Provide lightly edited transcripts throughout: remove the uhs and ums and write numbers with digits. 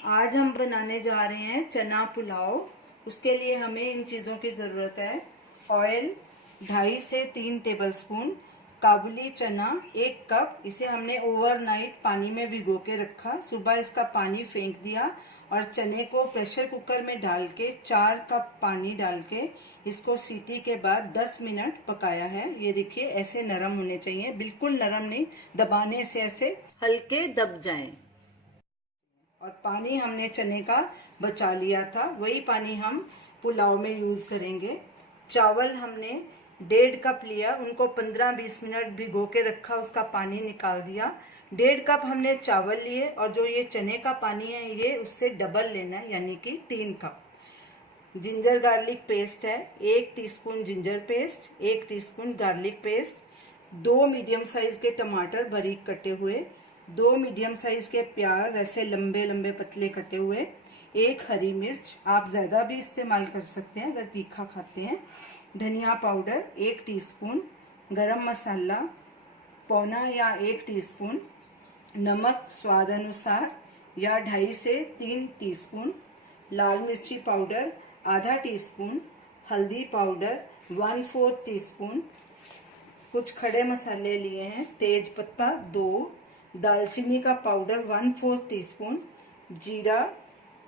आज हम बनाने जा रहे हैं चना पुलाव। उसके लिए हमें इन चीज़ों की ज़रूरत है। ऑयल 2.5 से 3 टेबलस्पून, काबुली चना 1 कप। इसे हमने ओवरनाइट पानी में भिगो के रखा। सुबह इसका पानी फेंक दिया और चने को प्रेशर कुकर में डाल के 4 कप पानी डाल के इसको सीटी के बाद 10 मिनट पकाया है। ये देखिए ऐसे नरम होने चाहिए, बिल्कुल नरम नहीं, दबाने से ऐसे हल्के दब जाएं। और पानी हमने चने का बचा लिया था, वही पानी हम पुलाव में यूज़ करेंगे। चावल हमने 1.5 कप लिया, उनको 15-20 मिनट भिगो के रखा, उसका पानी निकाल दिया। 1.5 कप हमने चावल लिए और जो ये चने का पानी है ये उससे डबल लेना है, यानी कि 3 कप। जिंजर गार्लिक पेस्ट है, 1 teaspoon ginger paste, 1 teaspoon garlic paste, 2 medium size के टमाटर बारीक कटे हुए, 2 मीडियम साइज के प्याज ऐसे लंबे लंबे पतले कटे हुए, 1 हरी मिर्च, आप ज़्यादा भी इस्तेमाल कर सकते हैं अगर तीखा खाते हैं। धनिया पाउडर 1 टीस्पून, गरम मसाला पौना या 1 टीस्पून, नमक स्वाद अनुसार या 2.5 से 3 टीस्पून, लाल मिर्ची पाउडर आधा टीस्पून, हल्दी पाउडर 1/4 टीस्पून, कुछ खड़े मसाले लिए हैं, तेज पत्ता 2, दालचीनी का पाउडर 1/4 टीस्पून, जीरा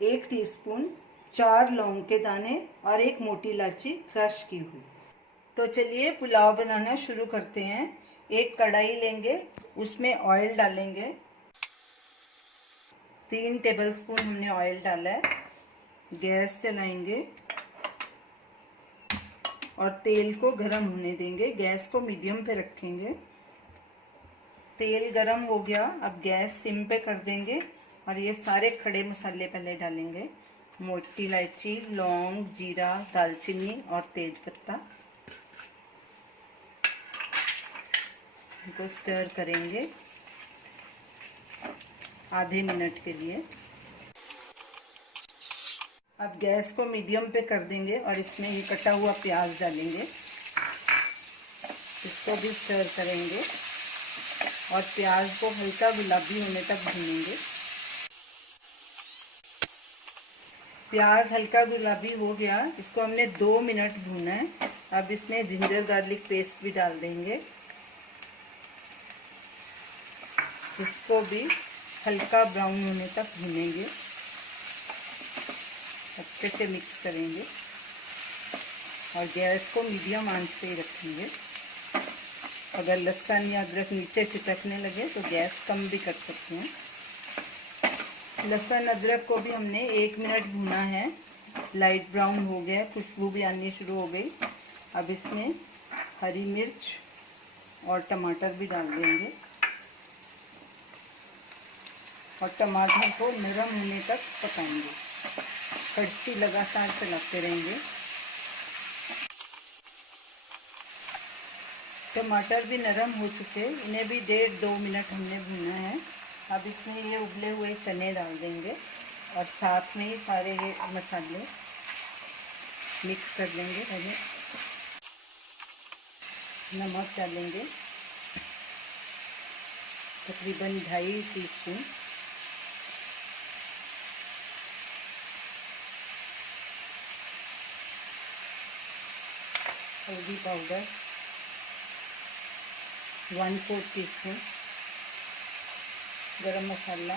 1 टीस्पून, 4 लौंग के दाने और 1 मोटी इलायची क्रश की हुई। तो चलिए पुलाव बनाना शुरू करते हैं। एक कढ़ाई लेंगे, उसमें ऑयल डालेंगे। 3 टेबलस्पून हमने ऑयल डाला है। गैस चलाएंगे और तेल को गरम होने देंगे। गैस को मीडियम पे रखेंगे। तेल गरम हो गया, अब गैस सिम पे कर देंगे और ये सारे खड़े मसाले पहले डालेंगे। मोटी इलायची, लौंग, जीरा, दालचीनी और तेज पत्ता। इनको स्टर करेंगे आधे मिनट के लिए। अब गैस को मीडियम पे कर देंगे और इसमें ये कटा हुआ प्याज डालेंगे। इसको भी स्टर करेंगे और प्याज को हल्का गुलाबी होने तक भूनेंगे। प्याज हल्का गुलाबी हो गया, इसको हमने 2 मिनट भूना है। अब इसमें जिंजर गार्लिक पेस्ट भी डाल देंगे। इसको भी हल्का ब्राउन होने तक भूनेंगे, अच्छे से मिक्स करेंगे और गैस को मीडियम आंच पे ही रखेंगे। अगर लहसुन या अदरक नीचे चिपकने लगे तो गैस कम भी कर सकते हैं। लहसुन अदरक को भी हमने 1 मिनट भूना है। लाइट ब्राउन हो गया, खुशबू भी आनी शुरू हो गई। अब इसमें हरी मिर्च और टमाटर भी डाल देंगे और टमाटर को नरम होने तक पकाएंगे। कड़छी लगातार चलाते रहेंगे। टमाटर भी नरम हो चुके, इन्हें भी 1.5-2 मिनट हमने भूना है। अब इसमें ये उबले हुए चने डाल देंगे और साथ में ही सारे ये मसाले मिक्स कर देंगे। पहले नमक डालेंगे तकरीबन 2.5 टीस्पून, हल्दी पाउडर 1/4 टीस्पून, गरम मसाला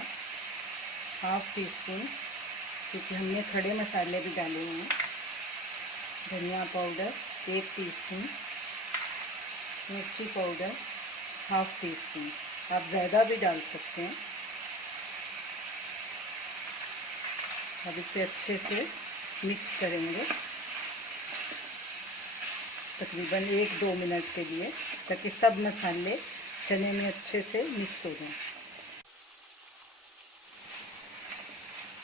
1/2 टीस्पून, क्योंकि हमने खड़े मसाले भी डाले हैं। धनिया पाउडर 1 टीस्पून, मिर्ची पाउडर 1/2 टीस्पून, आप ज़्यादा भी डाल सकते हैं। अब इसे अच्छे से मिक्स करेंगे तकरीबन 1-2 मिनट के लिए, ताकि सब मसाले चने में अच्छे से मिक्स हो जाएं।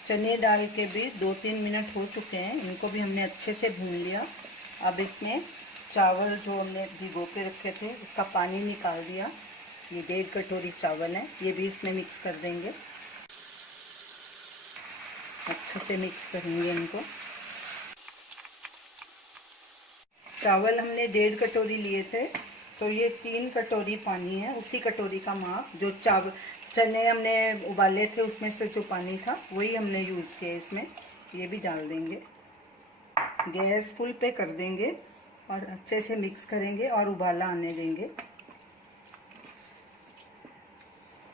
चने डाल के भी 2-3 मिनट हो चुके हैं, इनको भी हमने अच्छे से भून लिया। अब इसमें चावल जो हमने भिगो के रखे थे उसका पानी निकाल दिया। ये 1.5 कटोरी चावल है, ये भी इसमें मिक्स कर देंगे। अच्छे से मिक्स करेंगे इनको। चावल हमने 1.5 कटोरी लिए थे, तो ये 3 कटोरी पानी है, उसी कटोरी का माप जो चने हमने उबाले थे उसमें से जो पानी था वही हमने यूज़ किया इसमें। ये भी डाल देंगे, गैस फुल पे कर देंगे और अच्छे से मिक्स करेंगे और उबाला आने देंगे।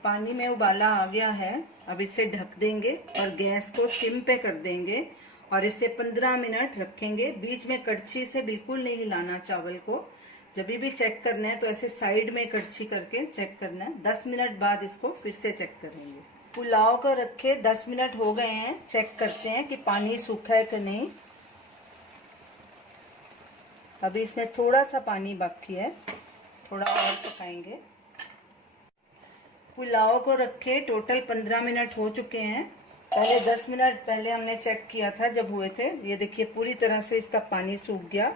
पानी में उबाला आ गया है, अब इसे ढक देंगे और गैस को सिम पे कर देंगे और इसे 15 मिनट रखेंगे। बीच में कड़छी से बिल्कुल नहीं हिलाना चावल को। जब भी चेक करना है तो ऐसे साइड में कड़छी करके चेक करना है। 10 मिनट बाद इसको फिर से चेक करेंगे। पुलाव को रखे 10 मिनट हो गए हैं, चेक करते हैं कि पानी सूखा है कि नहीं। अभी इसमें थोड़ा सा पानी बाकी है, थोड़ा और पकाएंगे। पुलाव को रखे टोटल 15 मिनट हो चुके हैं। पहले 10 मिनट पहले हमने चेक किया था जब हुए थे। ये देखिए पूरी तरह से इसका पानी सूख गया।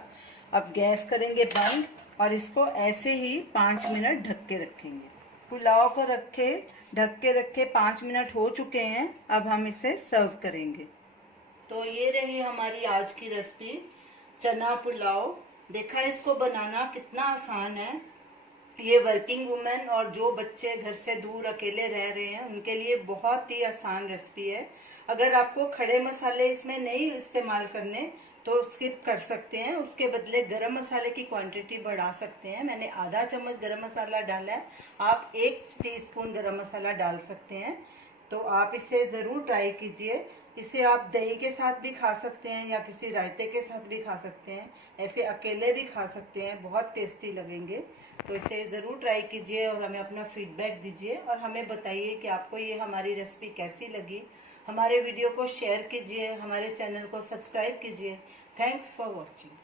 अब गैस करेंगे बंद और इसको ऐसे ही 5 मिनट ढक के रखेंगे। पुलाव को रखे ढक के रखे 5 मिनट हो चुके हैं। अब हम इसे सर्व करेंगे। तो ये रही हमारी आज की रेसिपी, चना पुलाव। देखा इसको बनाना कितना आसान है। ये वर्किंग वुमेन और जो बच्चे घर से दूर अकेले रह रहे हैं उनके लिए बहुत ही आसान रेसिपी है। अगर आपको खड़े मसाले इसमें नहीं इस्तेमाल करने तो स्किप कर सकते हैं, उसके बदले गरम मसाले की क्वांटिटी बढ़ा सकते हैं। मैंने आधा चम्मच गरम मसाला डाला है, आप 1 टीस्पून गरम मसाला डाल सकते हैं। तो आप इसे ज़रूर ट्राई कीजिए। इसे आप दही के साथ भी खा सकते हैं या किसी रायते के साथ भी खा सकते हैं, ऐसे अकेले भी खा सकते हैं, बहुत टेस्टी लगेंगे। तो इसे ज़रूर ट्राई कीजिए और हमें अपना फीडबैक दीजिए और हमें बताइए कि आपको ये हमारी रेसिपी कैसी लगी। हमारे वीडियो को शेयर कीजिए, हमारे चैनल को सब्सक्राइब कीजिए। Thanks for watching.